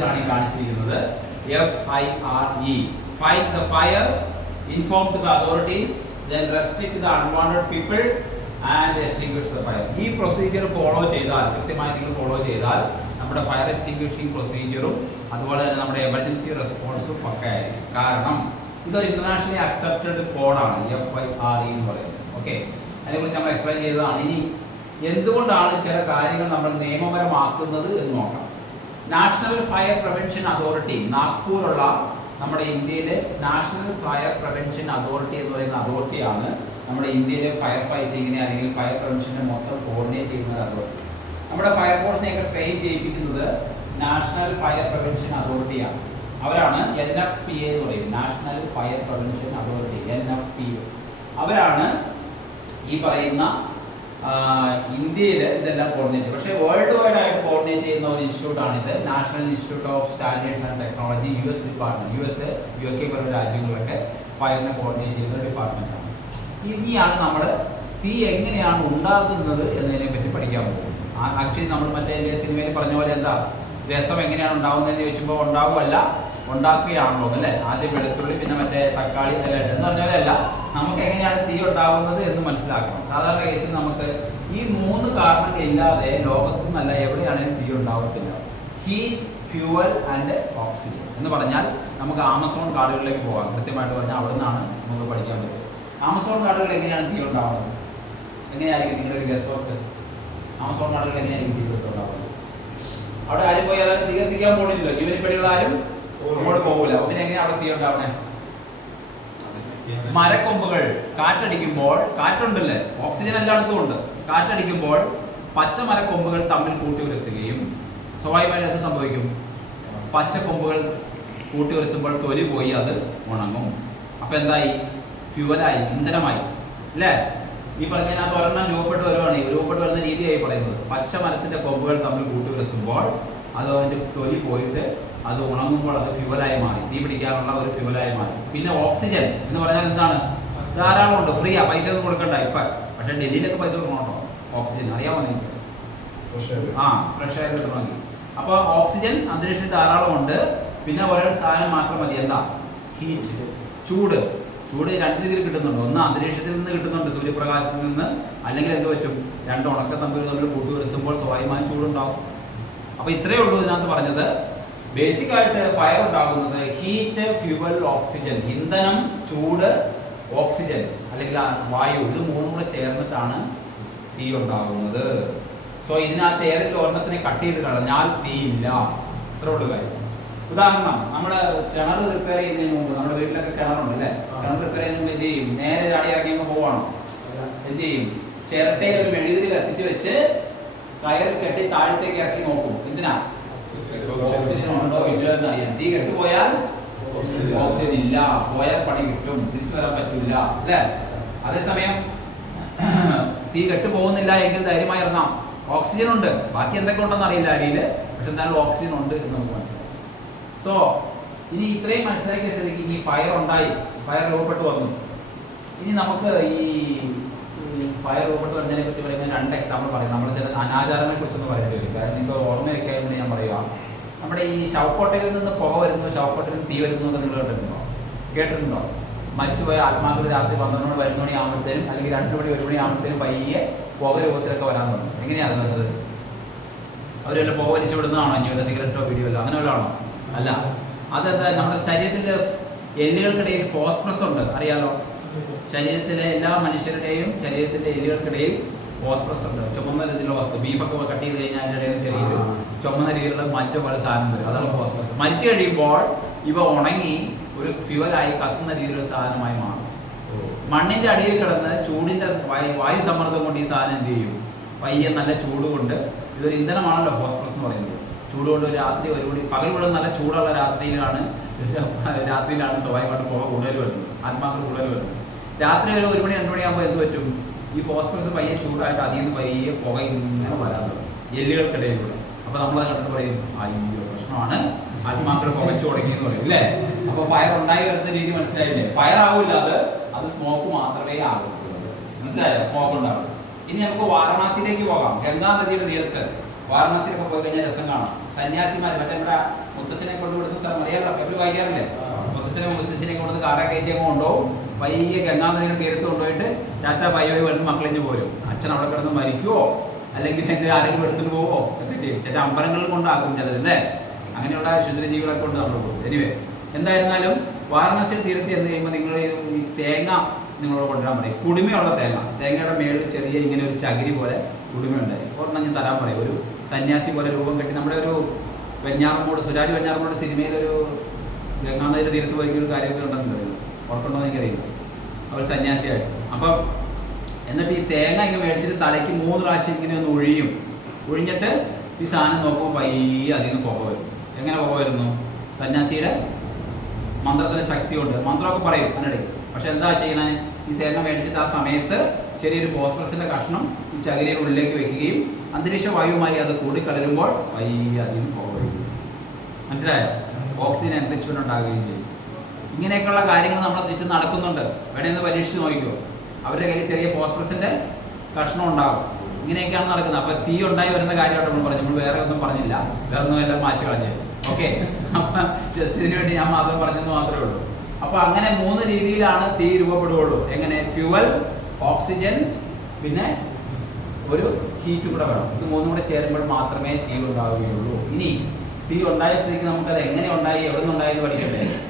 Procedure ആണ് ഈ കാണിച്ചിരിക്കുന്നത്. FIRE. Fight the fire, inform to the authorities, then restrict the unwanted people and extinguish the fire. ഈ procedure follow ചെയ്താൽ, കൃത്യമായി നിങ്ങൾ ഫോളോ ചെയ്താൽ നമ്മുടെ ഫയർ എക്സ്റ്റിംഗ്വിഷിംഗ് പ്രൊസീജിയറും അതുപോലെ തന്നെ നമ്മുടെ എമർജൻസി റെസ്പോൺസും ഒക്കെ ആയിരിക്കും. കാരണം ഇതൊരു ഇന്റർനാഷണലി അക്സെപ്റ്റഡ് കോഡാണ് FIRE എന്ന് പറയുന്നത്. ഓക്കെ, അതിനെക്കുറിച്ച് നമ്മൾ എക്സ്പ്ലെയിൻ ചെയ്തതാണ്. ഇനി എന്തുകൊണ്ടാണ് ചില കാര്യങ്ങൾ നമ്മൾ നിയമപരമാക്കുന്നത് എന്ന് നോക്കാം. നാഷണൽ ഫയർ പ്രിവെൻഷൻ അതോറിറ്റി, നാഗ്പൂരുള്ള നമ്മുടെ ഇന്ത്യയിലെ നാഷണൽ ഫയർ പ്രിവെൻഷൻ അതോറിറ്റി എന്ന് പറയുന്ന അതോറിറ്റിയാണ് നമ്മുടെ ഇന്ത്യയിലെ ഫയർ ഫൈറ്റിങ്ങിനെ അല്ലെങ്കിൽ ഫയർ പ്രിവെൻഷനെ മൊത്തം കോർഡിനേറ്റ് ചെയ്യുന്ന ഒരു അതോറിറ്റി. നമ്മുടെ ഫയർഫോഴ്സിനെയൊക്കെ ട്രെയിൻ ചെയ്യിപ്പിക്കുന്നത് നാഷണൽ ഫയർ പ്രിവെൻഷൻ അതോറിറ്റിയാണ്. അവരാണ് NFPA എന്ന് പറയും, national fire prevention authority, NFPA. അവരാണ് ഈ പറയുന്ന ഇന്ത്യയിൽ ഇതെല്ലാം കോർഡിനേറ്റ്. പക്ഷേ വേൾഡ് വൈഡ് ആയിട്ട് കോർഡിനേറ്റ് ചെയ്യുന്ന ഒരു ഇൻസ്റ്റിറ്റ്യൂട്ടാണ് ഇത്, national institute of standards and technology, US department. USA, UK പോലുള്ള രാജ്യങ്ങളിലൊക്കെ ഫയറിനെ കോർഡിനേറ്റ് ചെയ്യുന്ന ഒരു ഡിപ്പാർട്ട്മെന്റാണ്. ഇനിയാണ് നമ്മൾ തീ എങ്ങനെയാണ് ഉണ്ടാകുന്നത് എന്നതിനെ പറ്റി പഠിക്കാൻ പോകുന്നത്. ആക്ച്വലി നമ്മൾ മറ്റേ സിനിമയിൽ പറഞ്ഞ പോലെ എന്താ രസം എങ്ങനെയാണ് ഉണ്ടാകുന്നതെന്ന് ചോദിക്കുമ്പോൾ ഉണ്ടാവുമല്ല, ഉണ്ടാക്കുകയാണല്ലോ അല്ലേ. ആദ്യം വെളുത്തുള്ളി പിന്നെ മറ്റേ തക്കാളി അല്ലേ എന്ന് പറഞ്ഞ പോലെ അല്ല, നമുക്ക് എങ്ങനെയാണ് തീ ഉണ്ടാകുന്നത് എന്ന് മനസ്സിലാക്കണം. സാധാരണ കേസിൽ നമുക്ക് ഈ 3 കാരണങ്ങളില്ലാതെ ലോകത്തു നിന്നല്ല എവിടെയാണെങ്കിലും തീ ഉണ്ടാവത്തില്ല. ഹീറ്റ്, ഫ്യൂവൽ ആൻഡ് ഓക്സിജൻ എന്ന് പറഞ്ഞാൽ നമുക്ക് ആമസോൺ കാടുകളിലേക്ക് പോകാം. കൃത്യമായിട്ട് പറഞ്ഞാൽ അവിടെ നിന്നാണ് നമുക്ക് പഠിക്കാൻ പറ്റും. ആമസോൺ കാടുകളിൽ എങ്ങനെയാണ് തീ ഉണ്ടാവുന്നത്? എങ്ങനെയായിരിക്കും നിങ്ങളുടെ ഒരു ഗസ് വർക്ക്? ആമസോൺ കാടുകളിൽ എങ്ങനെയായിരിക്കും തീ ഉണ്ടാവുന്നത്? അവിടെ ആരും പോയി അതായത് തീ കത്തിക്കാൻ പോണില്ലല്ലോ, ജീവനിപ്പടികളാരും അങ്ങോട്ട് പോകില്ല. പിന്നെ എങ്ങനെയാണ് അവിടെ തീ ഉണ്ടാവണേ? മരക്കൊമ്പുകൾ കാറ്റടിക്കുമ്പോൾ, കാറ്റുണ്ടല്ലേ, ഓക്സിജൻ എല്ലായിടത്തും ഉണ്ട്. കാറ്റടിക്കുമ്പോൾ പച്ചമരക്കൊമ്പുകൾ തമ്മിൽ കൂട്ടി ഉരസുകയും സ്വാഭാവികമായിട്ട് എന്ത് സംഭവിക്കും? പച്ചക്കൊമ്പുകൾ കൂട്ടി ഉരസുമ്പോൾ തൊലി പോയി അത് ഉണങ്ങും. അപ്പൊ എന്തായി? ഫ്യൂവലായി, ഇന്ധനമായി അല്ലേ. ഈ പറഞ്ഞതിനകത്ത് ഒരെണ്ണം രൂപപ്പെട്ട് വരുവാണ്. രൂപപ്പെട്ട് വരുന്ന രീതിയായി പറയുന്നത്. പച്ചമരത്തിന്റെ കൊമ്പുകൾ തമ്മിൽ കൂട്ടി ഉരസുമ്പോൾ അത് അതിന്റെ തൊലി പോയിട്ട് അത് ഉണങ്ങുമ്പോൾ അത് ഫ്യൂവലായി മാറി, തീ പിടിക്കാനുള്ള ഒരു ഫ്യൂവലായി മാറി. പിന്നെ ഓക്സിജൻ എന്ന് പറഞ്ഞാൽ എന്താണ്? ധാരാളം ഉണ്ട്, ഫ്രീയാ, പൈസ ഒന്നും കൊടുക്കണ്ട ഇപ്പം. പക്ഷെ ഡൽഹിയിലൊക്കെ പൈസ കൊടുക്കണോ ഓക്സിജൻ? അറിയാമോ നിങ്ങൾക്ക്? ഫ്രഷ് എയർ കിട്ടണമെങ്കിൽ. അപ്പോൾ ഓക്സിജൻ അന്തരീക്ഷത്തിൽ ധാരാളം ഉണ്ട്. പിന്നെ ഓരോ സാധനം മാത്രം മതി, എന്താ? ഹീറ്റ്, ചൂട്. ചൂട് 2 രീതിയിൽ കിട്ടുന്നുണ്ട്. ഒന്ന് അന്തരീക്ഷത്തിൽ നിന്ന് കിട്ടുന്നുണ്ട്, സൂര്യപ്രകാശത്തിൽ നിന്ന്. അല്ലെങ്കിൽ എന്ത് പറ്റും? 2 ഉണക്കത്തമ്പുകൾ തമ്മിൽ കൂട്ടി ഉരസുമ്പോൾ സ്വാഭാവികമായും ചൂടുണ്ടാവും. അപ്പോൾ ഇത്രയേ ഉള്ളൂ ഇതിനകത്ത് പറഞ്ഞത്. ബേസിക് ആയിട്ട് ഫയർ ഉണ്ടാകുന്നത് ഹീറ്റ്, ഫ്യൂവൽ, ഓക്സിജൻ, ഇന്ധനം, ചൂട്, ഓക്സിജൻ അല്ലെങ്കിൽ വായു, ഇത് 3 കൂടെ ചേർന്നിട്ടാണ് തീ ഉണ്ടാകുന്നത്. സോ ഇതിനകത്ത് ഏതെങ്കിലും ഒരെണ്ണത്തിനെ കട്ട് ചെയ്ത് കളഞ്ഞാൽ തീ ഇല്ല. ഇത്ര ഉള്ളു കാര്യം. ഉദാഹരണം, നമ്മുടെ കിണർ റിപ്പയർ ചെയ്യുന്നതിന് മുമ്പ്, നമ്മുടെ വീട്ടിലൊക്കെ കിണറുണ്ട് അല്ലേ, കിണർ റിപ്പയർ ചെയ്യുന്നതിന് എന്ത് ചെയ്യും? നേരെ ചാടി ഇറങ്ങിയപ്പോൾ പോവാണോ? എന്ത് ചെയ്യും? ചിരട്ടയിൽ ഒരു മെഴുതിരി കത്തിച്ച് വെച്ച് കയർ കെട്ടി താഴത്തേക്ക് ഇറക്കി നോക്കും. എന്തിനാ? ഓക്സിജൻ ഉണ്ടോ ഇല്ലയോ എന്ന് അറിയാം. തീ കെട്ടുപോയാൽ ഓക്സിജൻ ഇല്ല, പോയാൽ പണി കിട്ടും, തിരിച്ചു വരാൻ പറ്റില്ല അല്ലേ. അതേസമയം തീ കെട്ടുപോകുന്നില്ല എങ്കിൽ ധൈര്യമായി ഇറങ്ങാം, ഓക്സിജൻ ഉണ്ട്. ബാക്കി എന്തൊക്കെ ഉണ്ടെന്ന് അറിയില്ല അടിയിൽ, പക്ഷെ എന്തായാലും ഓക്സിജൻ ഉണ്ട് എന്ന് നമുക്ക് മനസ്സിലാക്കാം. സോ ഇനി ഇത്രയും മനസ്സിലാക്കിയ സ്ഥിതിക്ക് ഇനി ഫയർ ഉണ്ടായി, ഫയർ രൂപപ്പെട്ട് വന്നു. ഇനി നമുക്ക് ഈ ഫയർ രൂപപ്പെട്ട് വരുന്നതിനെ പറ്റി പറയുന്ന 2 എക്സാമ്പിൾ പറയും. നമ്മൾ ചില അനാചാരങ്ങളെ കുറിച്ചൊന്ന് പറയേണ്ടി വരും. കാരണം നിങ്ങൾക്ക് ഓർമ്മ വയ്ക്കാമെന്ന് ഞാൻ പറയുക. നമ്മുടെ ഈ ശവക്കോട്ടയിൽ നിന്ന് പുക വരുന്നു, ശവക്കോട്ടയിൽ തീ വരുന്നു എന്ന് നിങ്ങൾ കേട്ടിട്ടുണ്ടോ? മരിച്ചുപോയ ആത്മാക്കൾ രാത്രി 12 മണി 1 മണി ആകുമ്പോഴത്തേനും അല്ലെങ്കിൽ 2 മണി 1 മണി ആകുമ്പോഴത്തേനും പയ്യെ പുക രൂപത്തിലൊക്കെ വരാൻ തുടങ്ങും. എങ്ങനെയാണ് വരുന്നത്? അവരെല്ലാം പുക വലിച്ചു വിടുന്നതാണോ? ഇനി വല്ല സിഗരറ്റോ വീഡിയോ അല്ല അങ്ങനെ വല്ലതാണോ? അല്ല. അതെന്താ? നമ്മുടെ ശരീരത്തിലെ എല്ലുകൾക്കിടയിൽ ഫോസ്ഫറസ് ഉണ്ട്, അറിയാലോ. ശരീരത്തിലെ എല്ലാ മനുഷ്യരുടെയും ശരീരത്തിൻ്റെ എല്ലുകൾക്കിടയിൽ ഫോസ്ഫറസ് ഉണ്ട്. ചുമന്ന രീതിയിലുള്ള വസ്തു, ബീഫൊക്കെ കട്ട് ചെയ്ത് കഴിഞ്ഞാൽ അതിൻ്റെ ഇടയിൽ ചെറിയൊരു ചുമന്ന രീതിയിലുള്ള മച്ച പോലെ സാധനം വരും, അതാണ് ഫോസ്ഫറസ്. മരിച്ചു കഴിയുമ്പോൾ ഇവ ഉണങ്ങി ഒരു ഫ്യൂവലായി കത്തുന്ന രീതിയിലുള്ള സാധനമായി മാറും. മണ്ണിൻ്റെ അടിയിൽ കിടന്ന് ചൂടിൻ്റെ വായു സമ്മർദ്ദം കൊണ്ട് ഈ സാധനം എന്ത് ചെയ്യും? പയ്യെ നല്ല ചൂട് കൊണ്ട്, ഇതൊരു ഇന്ധനമാണല്ലോ ഫോസ്ഫറസ് എന്ന് പറയുന്നത്. ചൂട് കൊണ്ട് രാത്രി ഒരുപടി, പകൽ മുഴുവൻ നല്ല ചൂടുള്ള രാത്രിയിലാണ് സ്വാഭാവികമായിട്ട് പുക കൂടുതൽ വരുന്നത്, ആത്മാക്കൾ കൂടുതൽ വരുന്നത്. രാത്രി ഒരു 1 മണി 2 മണിയാകുമ്പോൾ എന്ത് പറ്റും? ഈ ഫോസ്ഫറസ് പയ്യെ ചൂടായിട്ട് അതിൽ നിന്ന് പയ്യെ പുക ഇങ്ങനെ വരാൻ തുടങ്ങും എല്ലുകൾക്കിടയിലൂടെ. അപ്പോൾ നമ്മളത് കണ്ടിട്ട് പറയും, അയ്യോ പ്രശ്നമാണ്, ആത്മാക്കൾ പുകച്ചു തുടങ്ങിയെന്ന് പറയും അല്ലേ. അപ്പോൾ ഫയർ ഉണ്ടായി വരുന്ന രീതി മനസ്സിലായില്ലേ? ഫയർ ആവില്ല, അത് സ്മോക്ക് മാത്രമേ ആകുള്ളൂ. മനസ്സിലായോ? സ്മോക്ക് ഉണ്ടാവും. ഇനി നമുക്ക് വാരണാസിയിലേക്ക് പോകാം. ഗംഗാ നദിയുടെ തീരത്ത് വാരണാസിയിലൊക്കെ പോയി കഴിഞ്ഞാൽ രസം കാണാം. സന്യാസിമാർ മറ്റേ നമ്മുടെ മുത്തച്ഛനെ കൊണ്ട് വിടുന്ന സ്ഥലം അറിയാമല്ലോ, പേപ്പർ വായിക്കാറില്ലേ? മുത്തച്ഛനെ കൊണ്ടുവന്ന് കാറെ കയറ്റി അങ്ങ് കൊണ്ടുപോകും. പയ്യെ ഗംഗാനദിയുടെ തീരത്ത് കൊണ്ടുപോയിട്ട് ടാറ്റ ബൈ ബൈ വന്ന് മക്കളിഞ്ഞ് പോരും. അച്ഛൻ അവിടെ കിടന്ന് മരിക്കുവോ അല്ലെങ്കിൽ ആരെങ്കിലും എടുത്തിട്ട് പോവോ ഒക്കെ ചെയ്യും. ചില അമ്പലങ്ങളിൽ കൊണ്ടാകും ചിലരല്ലേ, അങ്ങനെയുള്ള ക്ഷുദ്രജീവികളൊക്കെ കൊണ്ട് നമ്മൾ പോകും. എനിവേ എന്തായിരുന്നാലും വാരണാസി തീരത്ത് എന്ന് കഴിയുമ്പോൾ നിങ്ങൾ ഈ തേങ്ങ നിങ്ങളോട് കൊണ്ടുവരാൻ പറയും. കുടുമയുള്ള തേങ്ങയുടെ മേളിൽ ചെറിയ ഇങ്ങനെ ഒരു ചകിരി പോലെ കുടുമയുണ്ട്. ഒരെണ്ണം ഞാൻ തരാൻ പറയും. ഒരു സന്യാസി പോലെ രൂപം കെട്ടി നമ്മുടെ ഒരു വെഞ്ഞാറമ്മൂട് സുരാജ് വെഞ്ഞാറമ്മൂട് സിനിമയിലൊരു ഗംഗാനദിയുടെ തീരത്ത് പോയി ഒരു കാര്യമൊക്കെ ഉണ്ടെന്ന് പറയുന്നത് ഓർക്കണ്ടോ എന്ന് എനിക്കറിയില്ല. അവർ സന്യാസിയായിട്ട്. അപ്പം എന്നിട്ട് ഈ തേങ്ങ ഇങ്ങനെ മേടിച്ചിട്ട് തലയ്ക്ക് 3 പ്രാവശ്യം ഇങ്ങനെ ഒന്ന് ഒഴിഞ്ഞിട്ട് ഈ സാധനം നോക്കുമ്പോൾ പയ്യെ അതിൽ നിന്ന് പുക വരും. എങ്ങനെ പുക വരുന്നു? സന്യാസിയുടെ മന്ത്രത്തിന് ശക്തി കൊണ്ട് മന്ത്രമൊക്കെ പറയും അതിനിടയ്ക്ക്. പക്ഷെ എന്താ ചെയ്യണേ? ഈ തേങ്ങ മേടിച്ചിട്ട് ആ സമയത്ത് ചെറിയൊരു ഫോസ്ഫറസിന്റെ കഷ്ണം ഈ ചകിരിയുടെ ഉള്ളിലേക്ക് വെക്കുകയും അന്തരീക്ഷ വായുവുമായി അത് കൂടിക്കലരുമ്പോൾ പയ്യെ അതിൽ നിന്ന് പുക വരും. മനസ്സിലായോ? ഓക്സിജൻ എൻറിച്ച്മെന്റ് ഉണ്ടാകുകയും ചെയ്യും. ഇങ്ങനെയൊക്കെയുള്ള കാര്യങ്ങൾ നമ്മളെ ചുറ്റും നടക്കുന്നുണ്ട്. ഇവിടെ നിന്ന് പരീക്ഷിച്ച് നോക്കിക്കോ. അവരുടെ കയ്യിൽ ചെറിയ ഫോസ്ഫറസിന്റെ കഷ്ണം ഉണ്ടാകും. ഇങ്ങനെയൊക്കെയാണ് നടക്കുന്നത്. അപ്പൊ തീ ഉണ്ടായി വരുന്ന കാര്യമായിട്ട് നമ്മൾ പറഞ്ഞു. നമ്മൾ വേറെ ഒന്നും പറഞ്ഞില്ല, വേറെ ഒന്നും എല്ലാം മാറ്റി കളഞ്ഞു. ഓക്കെ, അപ്പൊ ജസ്റ്റ് ഇതിനു വേണ്ടി ഞാൻ മാത്രം പറഞ്ഞെന്ന് മാത്രമേ ഉള്ളൂ. അപ്പൊ അങ്ങനെ 3 രീതിയിലാണ് തീ രൂപപ്പെടുകയുള്ളൂ. എങ്ങനെ? ഫ്യൂവൽ, ഓക്സിജൻ, പിന്നെ ഒരു ഹീറ്റ് കൂടെ വേണം. ഇത് 3 കൂടെ ചേരുമ്പോൾ മാത്രമേ തീ ഉണ്ടാവുകയുള്ളൂ. ഇനി തീ ഉണ്ടായ സ്ഥിതിക്ക് നമുക്കത് എങ്ങനെ ഉണ്ടായി, എവിടെ നിന്നുണ്ടായി എന്ന് പഠിക്കണ്ടേ?